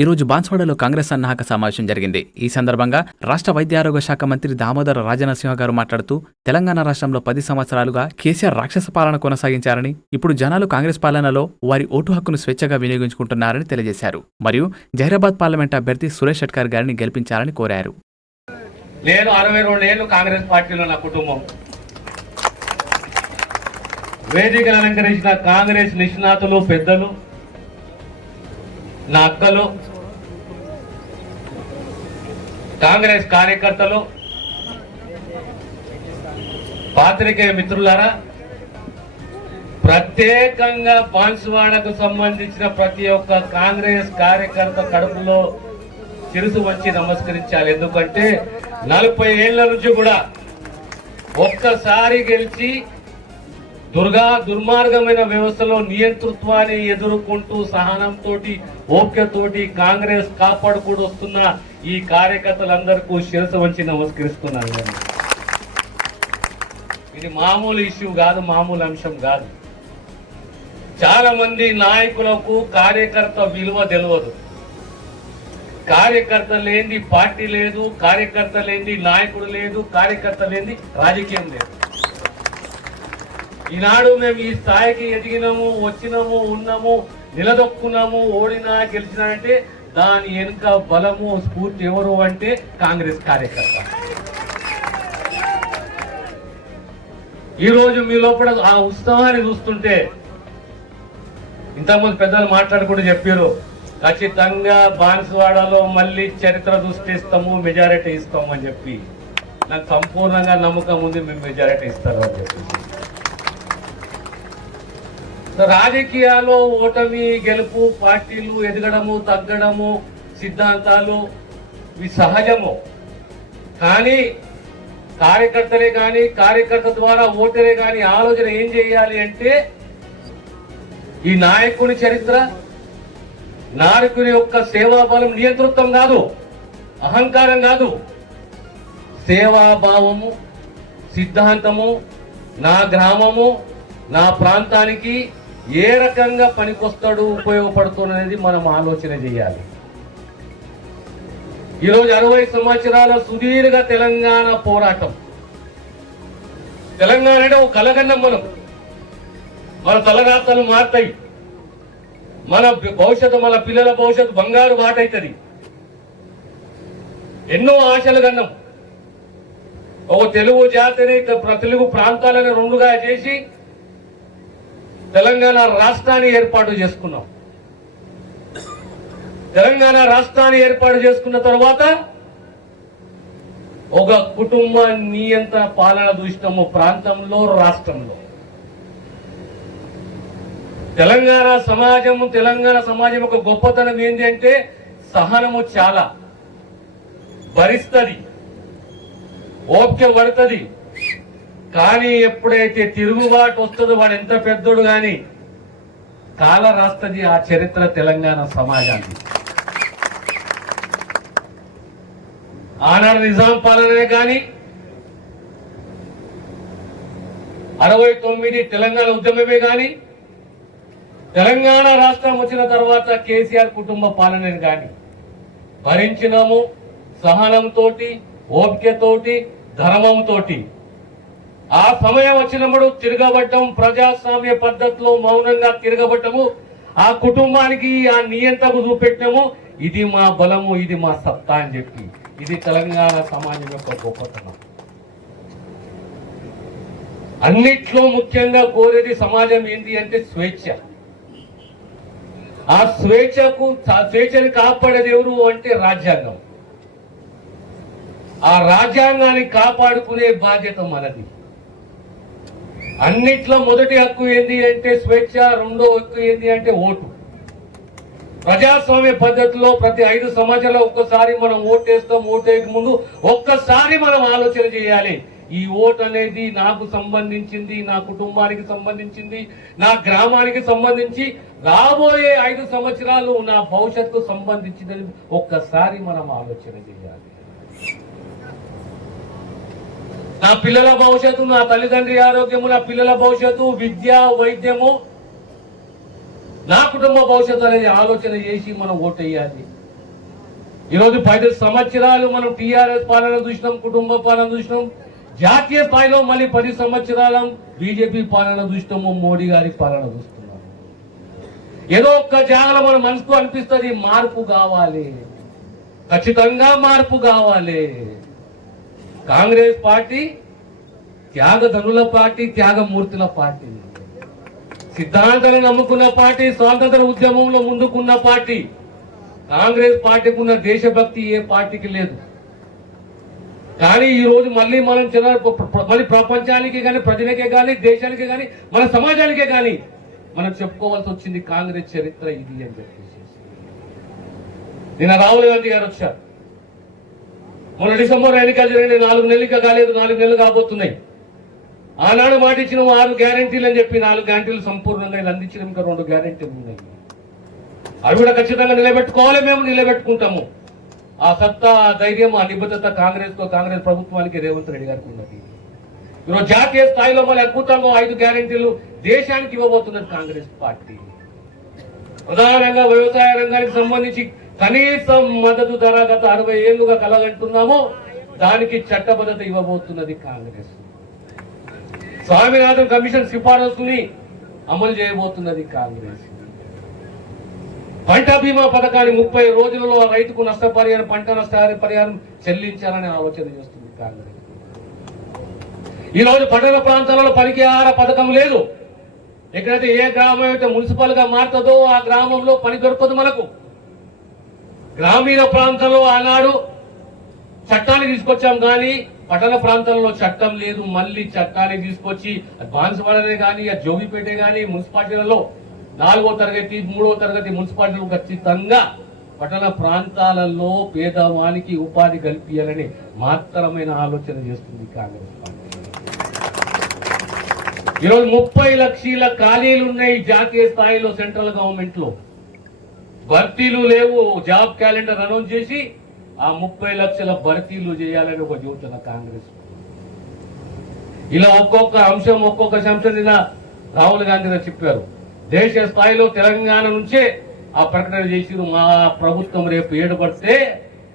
ఈ రోజు బాన్స్వాడలో కాంగ్రెస్ సన్నాహక సమావేశం జరిగింది. ఈ సందర్భంగా రాష్ట్ర వైద్య ఆరోగ్య శాఖ మంత్రి దామోదర రాజనరసింహ గారు మాట్లాడుతూ, తెలంగాణ రాష్ట్రంలో 10 సంవత్సరాలుగా కేసీఆర్ రాక్షస పాలన కొనసాగించారని, ఇప్పుడు జనాలు కాంగ్రెస్ పాలనలో వారి ఓటు హక్కును స్వేచ్ఛగా వినియోగించుకుంటున్నారని తెలియజేశారు. మరియు జహీరాబాద్ పార్లమెంట్ అభ్యర్థి సురేష్ షెట్కార్ గారిని గెలిపించాలని కోరారు. నేను 62 ఏళ్ళు కాంగ్రెస్ పార్టీలో నా కుటుంబం. వేదికలు అలంకరించిన కాంగ్రెస్ నిష్ణాతులు, పెద్దలు, నా అక్కలు, కాంగ్రెస్ కార్యకర్తలు, పాత్రికేయ మిత్రులారా, ప్రత్యేకంగా బాన్సువాడకు సంబంధించిన ప్రతి ఒక్క కాంగ్రెస్ కార్యకర్త కడుపులో చిరుసు వచ్చి నమస్కరించాలి. ఎందుకంటే 40 ఏళ్ల నుంచి కూడా ఒక్కసారి గెలిచి దుర్మార్గమైన వ్యవస్థలో నియంతృత్వాన్ని ఎదుర్కొంటూ సహనంతో, ఓపికతోటి కాంగ్రెస్ కాపాడుకుంటూ వస్తున్న ఈ కార్యకర్తలందరికీ శిరస్సు వంచి నమస్కరిస్తున్నాను. నేను ఇది మామూలు ఇష్యూ కాదు, మామూలు అంశం కాదు. చాలా మంది నాయకులకు కార్యకర్త విలువ తెలియదు. కార్యకర్త లేని పార్టీ లేదు, కార్యకర్త లేని నాయకుడు లేదు, కార్యకర్త లేని రాజకీయం లేదు. ఈనాడు మేము ఈ స్థాయికి ఎదిగినాము, వచ్చినాము, ఉన్నాము, నిలదొక్కున్నాము, ఓడినా గెలిచినా అంటే దాని వెనుక బలము, స్ఫూర్తి ఎవరు అంటే కాంగ్రెస్ కార్యకర్త. ఈరోజు మీ లోపల ఆ ఉత్సాహాన్ని చూస్తుంటే, ఇంతకుముందు పెద్దలు మాట్లాడుకుంటూ చెప్పారు, ఖచ్చితంగా బాన్సువాడలో మళ్ళీ చరిత్ర సృష్టిస్తాము, మెజారిటీ ఇస్తాము అని చెప్పి. నాకు సంపూర్ణంగా నమ్మకం ఉంది, మేము మెజారిటీ ఇస్తారు అని చెప్పి. రాజకీయాల్లో ఓటమి, గెలుపు, పార్టీలు ఎదగడము, తగ్గడము, సిద్ధాంతాలు ఇవి సహజము. కానీ కార్యకర్తలే కానీ, కార్యకర్త ద్వారా ఓటరే కానీ ఆలోచన ఏం చేయాలి అంటే, ఈ నాయకుని చరిత్ర, నాయకుని యొక్క సేవాబలం, నియంతృత్వం కాదు, అహంకారం కాదు, సేవాభావము, సిద్ధాంతము, నా గ్రామము, నా ప్రాంతానికి ఏ రకంగా పనికొస్తాడు, ఉపయోగపడుతున్నది మనం ఆలోచన చేయాలి. ఈరోజు 60 సంవత్సరాల సుదీర్ఘ తెలంగాణ పోరాటం. తెలంగాణ అంటే ఒక కలగన్నం. మన తలరాతలు మారుతాయి, మన భవిష్యత్తు, మన పిల్లల భవిష్యత్తు బంగారు బాట అవుతుంది. ఎన్నో ఆశలు కన్నాం. ఒక తెలుగు జాతిని, తెలుగు ప్రాంతాలను రెండుగా చేసి తెలంగాణ రాష్ట్రాన్ని ఏర్పాటు చేసుకున్నాం. తెలంగాణ రాష్ట్రాన్ని ఏర్పాటు చేసుకున్న తర్వాత ఒక కుటుంబ నియంత్రణ పాలన చూసినాము ప్రాంతంలో, రాష్ట్రంలో. తెలంగాణ సమాజం ఒక గొప్పతనం ఏంటి అంటే, సహనము చాలా, భరిస్తుంది, ఓపిక పడుతుంది. కానీ ఎప్పుడైతే తిరుగుబాటు వస్తుందో వాడు ఎంత పెద్దోడు కానీ కాల రాస్తుంది ఆ చరిత్ర తెలంగాణ సమాజాన్ని. ఆనాడు నిజాం పాలనే కానీ, 69 తెలంగాణ ఉద్యమమే కానీ, తెలంగాణ రాష్ట్రం వచ్చిన తర్వాత కేసీఆర్ కుటుంబ పాలనని కానీ భరించినాము. సహనంతో, ఓపికతోటి, ధర్మంతో. ఆ సమయం వచ్చినప్పుడు తిరగబడ్డం, ప్రజాస్వామ్య పద్ధతిలో మౌనంగా తిరగబడ్డము. ఆ కుటుంబానికి ఆ నియంత్రణకు చూపెట్టినాము. ఇది మా బలము, ఇది మా సత్తా అని చెప్పి. ఇది తెలంగాణ సమాజం యొక్క గొప్పతనం. అన్నిట్లో ముఖ్యంగా కోరేది సమాజం ఏంటి అంటే స్వేచ్ఛ. ఆ స్వేచ్ఛని కాపాడేది ఎవరు అంటే రాజ్యాంగం. ఆ రాజ్యాంగాన్ని కాపాడుకునే బాధ్యత మనది. అన్నిట్లో మొదటి హక్కు ఏంది అంటే స్వేచ్ఛ, రెండో హక్కు ఏంది అంటే ఓటు. ప్రజాస్వామ్య పద్ధతిలో ప్రతి 5 సంవత్సరాలు ఒక్కసారి మనం ఓటేస్తాం. ఓటేయక ముందు ఒక్కసారి మనం ఆలోచన చేయాలి, ఈ ఓటు అనేది నాకు సంబంధించింది, నా కుటుంబానికి సంబంధించింది, నా గ్రామానికి సంబంధించి, రాబోయే 5 సంవత్సరాలు నా భవిష్యత్తు సంబంధించిందని ఒక్కసారి మనం ఆలోచన చేయాలి. నా పిల్లల భవిష్యత్తు, నా తల్లిదండ్రి ఆరోగ్యము, నా పిల్లల భవిష్యత్తు, విద్య, వైద్యము, నా కుటుంబ భవిష్యత్తు అనేది ఆలోచన చేసి మనం ఓటేయాలి. ఈరోజు 10 సంవత్సరాలు మనం టీఆర్ఎస్ పాలన చూసినాం, కుటుంబ పాలన చూసినాం. జాతీయ స్థాయిలో మళ్ళీ 10 సంవత్సరాల బీజేపీ పాలన చూసినాము, మోడీ గారి పాలన చూస్తున్నాము. ఏదో ఒక్క జాగలో మన మనసుకు అనిపిస్తుంది మార్పు కావాలి, ఖచ్చితంగా మార్పు కావాలి. కాంగ్రెస్ పార్టీ త్యాగధనుల పార్టీ, త్యాగమూర్తుల పార్టీ, సిద్ధాంతాలను నమ్ముకున్న పార్టీ, స్వాతంత్ర ఉద్యమంలో ముందుకున్న పార్టీ. కాంగ్రెస్ పార్టీకి ఉన్న దేశభక్తి ఏ పార్టీకి లేదు. కానీ ఈ రోజు మళ్ళీ మనం మళ్ళీ ప్రపంచానికి కానీ, ప్రజలకే కానీ, దేశానికే కానీ, మన సమాజానికే కానీ మనం చెప్పుకోవాల్సి వచ్చింది కాంగ్రెస్ చరిత్ర ఇది అని చెప్పేసి. నిన్న రాహుల్ గాంధీ గారు వచ్చారు. మొన్న డిసెంబర్ ఎన్నికలు జరిగిన 4 నెలలు కాలేదు, 4 నెలలు కాబోతున్నాయి. ఆనాడు మాట ఇచ్చిన 6 గ్యారెంటీలు అని చెప్పి 4 గ్యారెంటీలు సంపూర్ణంగా అందించిన ఇంకా 2 గ్యారెంటీలు ఉన్నాయి. అవి కూడా ఖచ్చితంగా నిలబెట్టుకోవాలి, మేము నిలబెట్టుకుంటాము. ఆ సత్తా, ఆ ధైర్యం, ఆ నిబద్ధత కాంగ్రెస్ ప్రభుత్వానికి రేవంత్ రెడ్డి గారికి ఉన్నది. ఈరోజు జాతీయ స్థాయిలో మళ్ళీ అద్భుతంగా 5 గ్యారెంటీలు దేశానికి ఇవ్వబోతున్నది కాంగ్రెస్ పార్టీ. ప్రధానంగా వ్యవసాయ రంగానికి సంబంధించి కనీసం మద్దతు ధర గత 60 ఏళ్లుగా కలగంటున్నామో దానికి చట్టబద్ధత ఇవ్వబోతున్నది కాంగ్రెస్. స్వామినాథన్ కమిషన్ సిఫారసుని అమలు చేయబోతున్నది కాంగ్రెస్. పంట బీమా పథకాన్ని 30 రోజులలో రైతుకు నష్టపరిహారం, పంట నష్టపరిహారం చెల్లించాలని ఆలోచన చేస్తుంది కాంగ్రెస్. ఈ రోజు పట్టణ ప్రాంతాలలో పనికి ఆహార పథకం లేదు. ఎక్కడైతే ఏ గ్రామం అయితే మున్సిపల్ గా మారుతుందో ఆ గ్రామంలో పని దొరకదు మనకు. గ్రామీణ ప్రాంతంలో ఆనాడు చట్టాన్ని తీసుకొచ్చాం, కానీ పట్టణ ప్రాంతాల్లో చట్టం లేదు. మళ్ళీ చట్టాన్ని తీసుకొచ్చి బాన్సువాడనే కానీ, జోగిపేట కానీ, మున్సిపాలిటీలలో 4వ తరగతి 3వ తరగతి మున్సిపాలిటీలు ఖచ్చితంగా పట్టణ ప్రాంతాలలో పేదవానికి ఉపాధి కల్పించాలని మాత్రమైన ఆలోచన చేస్తుంది కాంగ్రెస్ పార్టీ. ఈరోజు 30 లక్షల ఖాళీలు ఉన్నాయి జాతీయ స్థాయిలో. సెంట్రల్ గవర్నమెంట్ లో భర్తీలు లేవు. జాబ్ క్యాలెండర్ అనౌన్స్ చేసి ఆ 30 లక్షల భర్తీలు చేయాలని ఒక యోచన కాంగ్రెస్. ఇలా ఒక్కొక్క అంశం నిన్న రాహుల్ గాంధీ గారు చెప్పారు. దేశ స్థాయిలో తెలంగాణ నుంచే ఆ ప్రకటన చేసిరు. మా ప్రభుత్వం రేపు ఏడుపడితే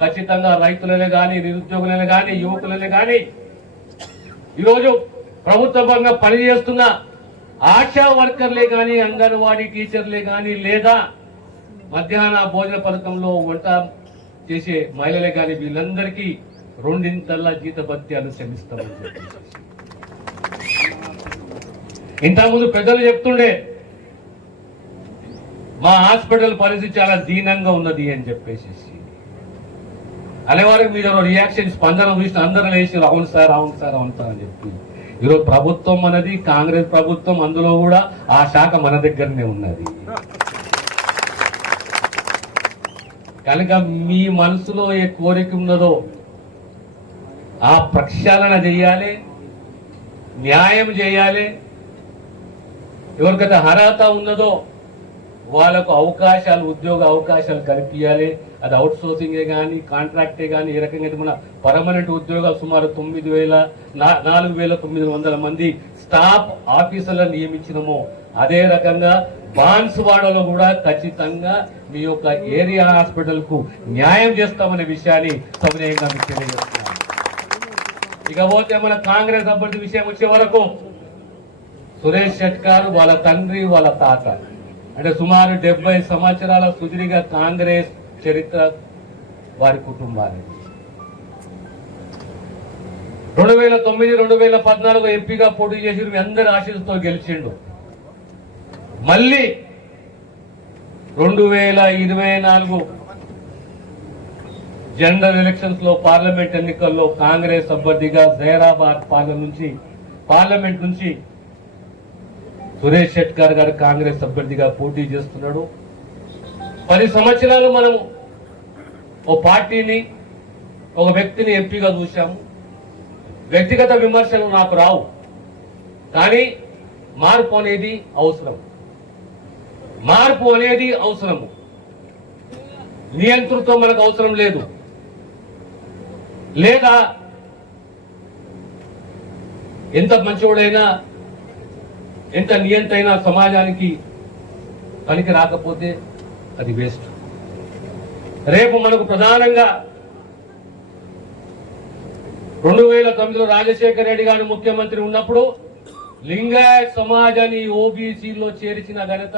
ఖచ్చితంగా రైతులనే కానీ, నిరుద్యోగులనే కానీ, యువకులనే కానీ, ఈరోజు ప్రభుత్వ పరంగా పనిచేస్తున్న ఆశా వర్కర్లే కానీ, అంగన్వాడీ టీచర్లే కానీ, లేదా మధ్యాహ్న భోజన పథకంలో వంట చేసే మహిళలే కానీ వీళ్ళందరికీ 2 జీతభత్యాలు చెల్లిస్తామని చెప్పి ఇంతకుముందు పెద్దలు చెప్తుండే మా హాస్పిటల్ పరిస్థితి చాలా దీనంగా ఉన్నది అని చెప్పేసి అనేవారికి మీరు రియాక్షన్ స్పందన చూసిన అందరూ లేచి అవును సార్ అని చెప్పి. ఈరోజు ప్రభుత్వం అనేది కాంగ్రెస్ ప్రభుత్వం, అందులో కూడా ఆ శాఖ మన దగ్గరనే ఉన్నది. కనుక మీ మనసులో ఏ కోరిక ఉన్నదో ఆ ప్రక్షాళన చేయాలి, న్యాయం చేయాలి. ఎవరికైతే అర్హత ఉన్నదో వాళ్ళకు అవకాశాలు, ఉద్యోగ అవకాశాలు కల్పించాలి. అది అవుట్ సోర్సింగే కానీ, కాంట్రాక్టే కానీ, ఏ రకంగా అయితే మన పర్మనెంట్ ఉద్యోగాలు సుమారు 4,900 మంది స్టాఫ్ ఆఫీసర్లను నియమించినమో అదే రకంగా బాన్సువాడలో కూడా ఖచ్చితంగా మీ యొక్క ఏరియా హాస్పిటల్ కు న్యాయం చేస్తామనే విషయాన్ని సవినయంగా మీకు తెలియజేస్తున్నాను. ఇకపోతే మన కాంగ్రెస్ అభ్యర్థి విషయం వచ్చే వరకు సురేష్ షెట్కార్ వాళ్ళ తండ్రి, వాళ్ళ తాత అంటే సుమారు 70 సంవత్సరాల సుదీర్ఘ కాంగ్రెస్ చరిత్ర వారి కుటుంబాన్ని 2009-2014 ఎంపీగా పోటీ చేసి అందరి ఆశీస్సుతో గెలిచిండు. మళ్ళీ 2024 జనరల్ ఎలక్షన్స్ లో పార్లమెంట్ ఎన్నికల్లో కాంగ్రెస్ అభ్యర్థిగా జైరాబాద్ పార్లమెంట్ నుంచి సురేష్ షెట్కార్ గారు కాంగ్రెస్ అభ్యర్థిగా పోటీ చేస్తున్నాడు. 10 సంవత్సరాలు మనం ఓ పార్టీని, ఒక వ్యక్తిని ఎంపీగా చూశాము. వ్యక్తిగత విమర్శలు నాకు రావు, కానీ మార్పు అనేది అవసరము. నియంతృత్వం మనకు అవసరం లేదు, లేదా ఎంత మంచివాడైనా ఎంత నియంత్రైనా సమాజానికి పనికి రాకపోతే అది వేస్ట్. రేపు మనకు ప్రధానంగా 2009లో రాజశేఖర రెడ్డి గారు ముఖ్యమంత్రి ఉన్నప్పుడు లింగాయత్ సమాజాన్ని ఓబీసీలో చేర్చిన ఘనత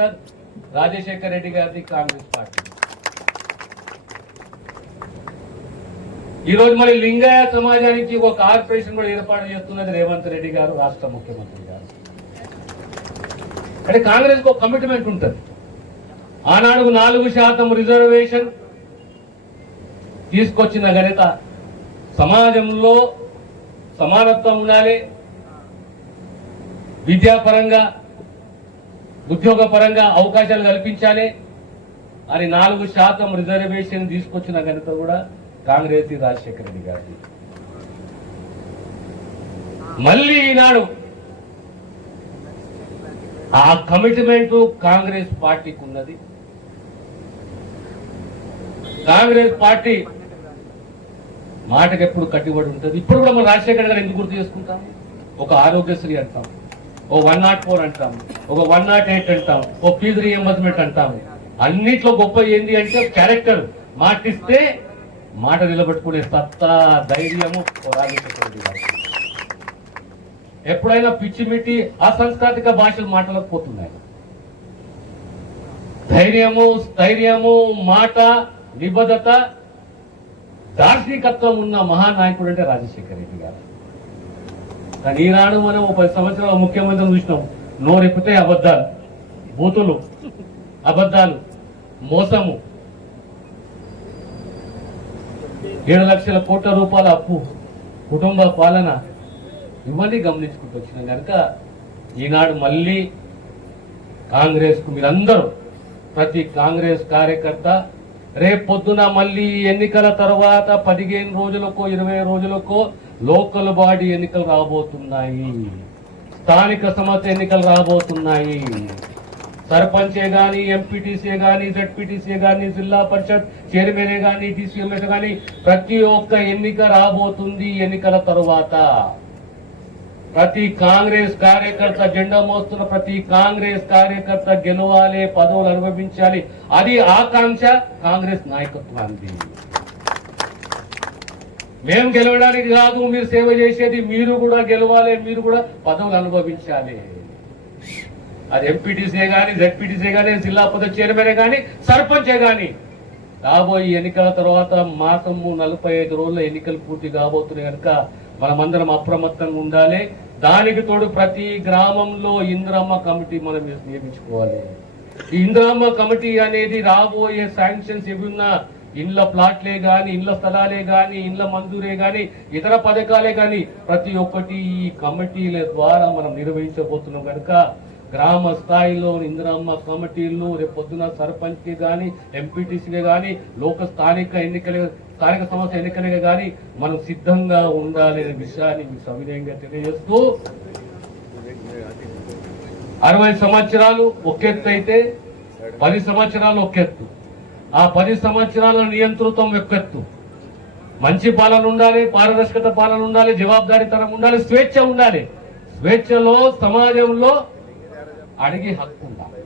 రాజశేఖర రెడ్డి గారిది, కాంగ్రెస్ పార్టీ. ఈరోజు మరి లింగాయత్ సమాజానికి ఒక కార్పొరేషన్ కూడా ఏర్పాటు చేస్తున్నది రేవంత్ రెడ్డి గారు, రాష్ట్ర ముఖ్యమంత్రి గారు. అంటే కాంగ్రెస్ కు ఒక కమిట్మెంట్ ఉంటుంది. ఆనాడు 4% రిజర్వేషన్ తీసుకొచ్చిన ఘనత, సమాజంలో సమానత్వం ఉండాలి, విద్యాపరంగా ఉద్యోగపరంగా అవకాశాలు కల్పించాలి అని 4% రిజర్వేషన్ తీసుకొచ్చిన ఘనత కూడా కాంగ్రెస్ రాజశేఖర రెడ్డి గారి. మళ్ళీ ఈనాడు ఆ కమిట్మెంట్ కాంగ్రెస్ పార్టీకి ఉన్నది. కాంగ్రెస్ పార్టీ మాటకు ఎప్పుడు కట్టుబడి ఉంటుంది. ఇప్పుడు కూడా మనం రాజశేఖర గారు ఎందుకు గుర్తు చేసుకుంటాం? ఒక ఆరోగ్యశ్రీ అంటాం, ఓ 104 అంటాం, ఒక 108 అంటాం, ఓ ఫీజు రీఎంబర్స్మెంట్ అంటాం. అన్నిట్లో గొప్ప ఏంది అంటే క్యారెక్టర్. మాటిస్తే మాట నిలబెట్టుకునే సత్తా, ధైర్యము ఓ రాజశేఖర రెడ్డి గారు. ఎప్పుడైనా పిచ్చిమిట్టి అసంస్కృతిక భాషలు మాట్లాడకపోతున్నాయి. ధైర్యము, మాట, నిబద్ధత, దార్శనికత్వం ఉన్న మహానాయకుడు అంటే రాజశేఖర రెడ్డి గారు. కానీ ఈనాడు మనం 10 సంవత్సరాల ముఖ్యమంత్రిని చూసినాం. నోరెప్పితే అబద్ధాలు, బూతులు, అబద్ధాలు, మోసము, 7 లక్షల కోట్ల రూపాయల అప్పు, కుటుంబ పాలన, ఇవన్నీ గమనించుకుంటూ వచ్చినాం కనుక ఈనాడు మళ్ళీ కాంగ్రెస్ కు మీరందరూ, ప్రతి కాంగ్రెస్ కార్యకర్త రేపు పొద్దున మళ్ళీ ఎన్నికల తర్వాత 15 రోజులకో 20 రోజులకో లోకల్ బాడీ ఎన్నికలు రాబోతున్నాయి, స్థానిక సంస్థ ఎన్నికలు రాబోతున్నాయి. సర్పంచే గాని, ఎంపీటీసీ గాని, జెడ్పీటీసీ గాని, జిల్లా పరిషత్ చైర్మన్ గాని, డీసీఎంఎస్ గాని ప్రతి ఒక్క ఎన్నిక రాబోతుంది. ఎన్నికల తరువాత ప్రతి కాంగ్రెస్ కార్యకర్త, జెండా మోస్తున్న ప్రతి కాంగ్రెస్ కార్యకర్త గెలవాలి, పదవులు అనుభవించాలి. అది ఆకాంక్ష కాంగ్రెస్ నాయకత్వానికి. మేము గెలవడానికి కాదు మీరు సేవ చేసేది, మీరు కూడా గెలవాలి, మీరు కూడా పదవులు అనుభవించాలి. అది ఎంపీటీసీ గాని, జెడ్పీటీసీ గాని, జిల్లా పరిషత్ చైర్మన్ గాని, సర్పంచే గాని. రాబోయే ఎన్నికల తర్వాత మాసము 45 రోజుల ఎన్నికలు పూర్తి కాబోతున్నాయి కనుక మనమందరం అప్రమత్తంగా ఉండాలి. దానికి తోడు ప్రతి గ్రామంలో ఇందిరమ్మ కమిటీ మనం నియమించుకోవాలి. ఈ ఇందిరమ్మ కమిటీ అనేది రాబోయే శాంక్షన్స్ ఏమున్నా, ఇండ్ల ప్లాట్లే గాని, ఇండ్ల స్థలాలే గాని, ఇండ్ల మంజూరే గాని, ఇతర పథకాలే గాని ప్రతి ఒక్కటి ఈ కమిటీల ద్వారా మనం నిర్వహించబోతున్నాం కనుక గ్రామ స్థాయిలో ఇందిరమ్మ కమిటీలు రేపు పొద్దున సర్పంచ్కి కానీ, ఎంపీటీసీకి కానీ, స్థానిక సంస్థ ఎన్నికలుగా కానీ మనం సిద్ధంగా ఉండాలి అనే విషయాన్ని మీకు సవినయంగా తెలియజేస్తూ 60 సంవత్సరాలు ఒకెత్తు అయితే 10 సంవత్సరాలు ఒకెత్తు. ఆ 10 సంవత్సరాల నియంతృత్వం ఒకెత్తు. మంచి పాలన ఉండాలి, పారదర్శకత పాలన ఉండాలి, జవాబుదారీతనం ఉండాలి, స్వేచ్ఛ ఉండాలి. స్వేచ్ఛలో సమాజంలో అడిగే హక్కు ఉండాలి.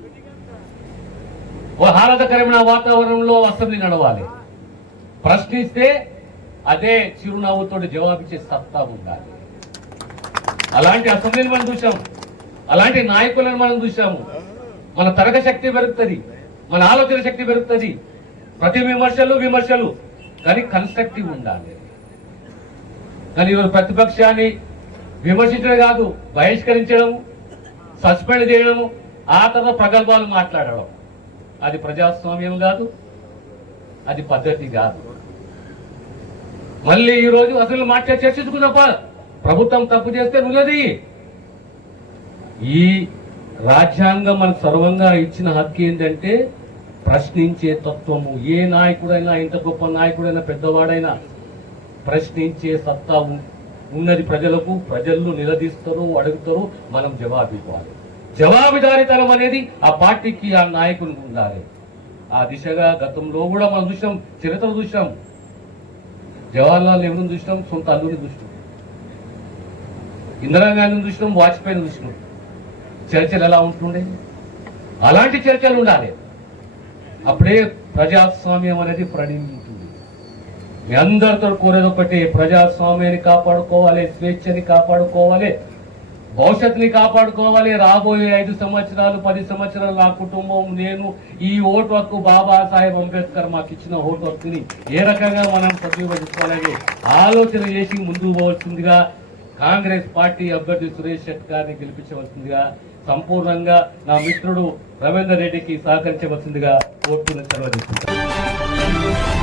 ఓ ఆహ్లాదకరమైన వాతావరణంలో అసెంబ్లీ నడవాలి. ప్రశ్నిస్తే అదే చిరునవ్వుతో జవాబిచ్చే సత్తా ఉండాలి. అలాంటి అసెంబ్లీని మనం చూసాము, అలాంటి నాయకులను మనం చూసాము. మన తరగ శక్తి పెరుగుతుంది, మన ఆలోచన శక్తి పెరుగుతుంది. ప్రతి విమర్శలు కానీ కన్స్ట్రక్టివ్ ఉండాలి. కానీ ఈరోజు ప్రతిపక్షాన్ని విమర్శించడం కాదు, బహిష్కరించడం, సస్పెండ్ చేయడము, ఆ తర్వాత ప్రగల్భాలు మాట్లాడడం, అది ప్రజాస్వామ్యం కాదు, అది పద్ధతి కాదు. మళ్ళీ ఈరోజు అసలు చర్చించుకున్నప్ప ప్రభుత్వం తప్పు చేస్తే నువ్వుది. ఈ రాజ్యాంగం మనకు సర్వంగా ఇచ్చిన హక్కు ఏంటంటే ప్రశ్నించే తత్వము. ఏ నాయకుడైనా, ఇంత గొప్ప నాయకుడైనా, పెద్దవాడైనా ప్రశ్నించే సత్తా ఉన్నది ప్రజలకు. ప్రజలు నిలదీస్తారు, అడుగుతారు, మనం జవాబు ఇవ్వాలి. జవాబుదారీతనం అనేది ఆ పార్టీకి, ఆ నాయకునికి ఉండాలి. ఆ దిశగా గతంలో కూడా మనం చూసాం, చరిత్ర చూసాం. జవహర్లాల్ నెహ్రూని చూసినాం, సొంత అల్లుని చూసినాం, ఇందిరాగాంధీని చూసినాం, వాజ్పేయిని చూసినాం. చర్చలు ఎలా ఉంటుండే? అలాంటి చర్చలు ఉండాలి. అప్పుడే ప్రజాస్వామ్యం అనేది ప్రణించుతుంది. మీ అందరితో కోరేది ఒకటి, ప్రజాస్వామ్యాన్ని కాపాడుకోవాలి, స్వేచ్ఛని కాపాడుకోవాలి, భవిష్యత్తుని కాపాడుకోవాలి. రాబోయే 5 సంవత్సరాలు 10 సంవత్సరాలు నా కుటుంబం, నేను ఈ ఓటు హక్కు బాబాసాహెబ్ అంబేద్కర్ మాకు ఇచ్చిన ఓటు హక్కుని ఏ రకంగా మనం సద్వినియోగించుకోవాలని ఆలోచన చేసి ముందుకు పోవాల్సిందిగా, కాంగ్రెస్ పార్టీ అభ్యర్థి సురేష్ శెట్టి గారిని గెలిపించవలసిందిగా సంపూర్ణంగా నా మిత్రుడు రవీందర్ రెడ్డికి సహకరించవలసిందిగా కోరుతున్న సెలవు తీసుకుంటాను.